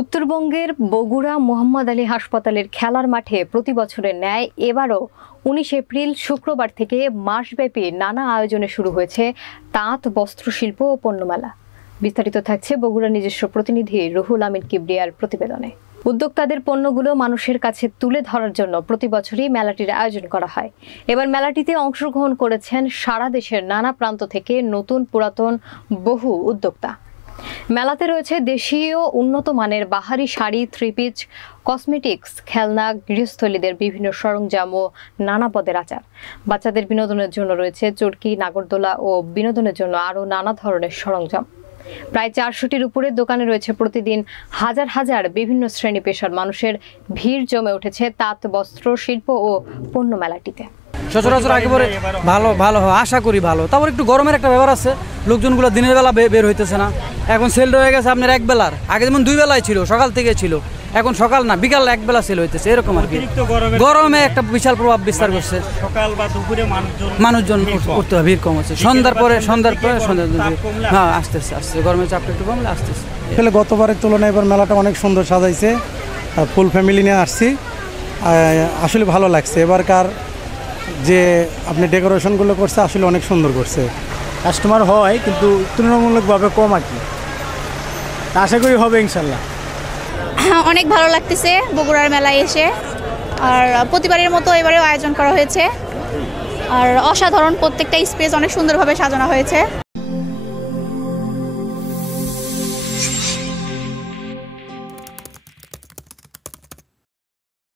উত্তরবঙ্গের বগুড়া মোহাম্মদ আলী হাসপাতালের খেলার মাঠে প্রতি বছরের ন্যায় এবারও ১৯ এপ্রিল শুক্রবার থেকে মাসব্যাপী নানা আয়োজনে শুরু হয়েছে তাঁত বস্ত্রশিল্প ও পণ্যমেলা। বিস্তারিত থাকছে বগুড়ার নিজস্ব প্রতিনিধি রুহুল আমিন কিবরিয়ার প্রতিবেদনে। উদ্যোক্তাদের পণ্যগুলো মানুষের কাছে তুলে ধরার জন্য প্রতি বছরই মেলাটির আয়োজন করা হয়। এবার মেলাটিতে অংশগ্রহণ করেছেন সারা দেশের নানা প্রান্ত থেকে নতুন পুরাতন বহু উদ্যোক্তা। মেলাতে রয়েছে দেশীয় উন্নত মানের বাহারি শাড়ি, থ্রি পিস, কসমেটিক্স, খেলনা, গৃহস্থলীদের বিভিন্ন সরঞ্জাম ও নানা পদের আচার। বাচ্চাদের বিনোদনের জন্য রয়েছে চরকি, নাগরদোলা ও বিনোদনের জন্য আরও নানা ধরনের সরঞ্জাম। প্রায় ৪০০টির উপরে দোকানে রয়েছে প্রতিদিন হাজার হাজার বিভিন্ন শ্রেণী পেশার মানুষের ভিড় জমে উঠেছে তাঁত বস্ত্র শিল্প ও পণ্য মেলাটিতে। সচরাচর একেবারে ভালো আশা করি ভালো। তারপর একটু গরমের একটা ব্যাপার আছে, লোকজনগুলো দিনের বেলা বের হইতেছে না। এখন সেল হয়ে গেছে আপনার এক বেলার, আগে যেমন ২ বেলায় ছিল, সকাল থেকে ছিল, এখন সকাল না বিকাল এক বেলা সেল হইতেছে, এরকম আর কি। গরমে একটা বিশাল প্রভাব বিস্তার করছে। সকাল বা দুপুরে মানুষজন করতে হবে, ভিড় কম হচ্ছে। সন্ধ্যার পরে হ্যাঁ আসতেছে গরমের চাপটা একটু কমলে আসতেছে। আসলে গতবারের তুলনায় এবার মেলাটা অনেক সুন্দর সাজাইছে, ফুল ফ্যামিলি নিয়ে আসছি, আসলে ভালো লাগছে। এবারকার যে আপনি ডেকোরেশনগুলো করছে আসলে অনেক সুন্দর করছে। কাস্টমার হয় কিন্তু তুলনামূলকভাবে কম আর কি, আশা করি হবে ইনশাল্লাহ। অনেক ভালো লাগতেছে বগুড়ার মেলায় এসে, আর প্রতিবারের মতো এবারেও আয়োজন করা হয়েছে, আর অসাধারণ প্রত্যেকটা স্পেস অনেক সুন্দরভাবে সাজানো হয়েছে।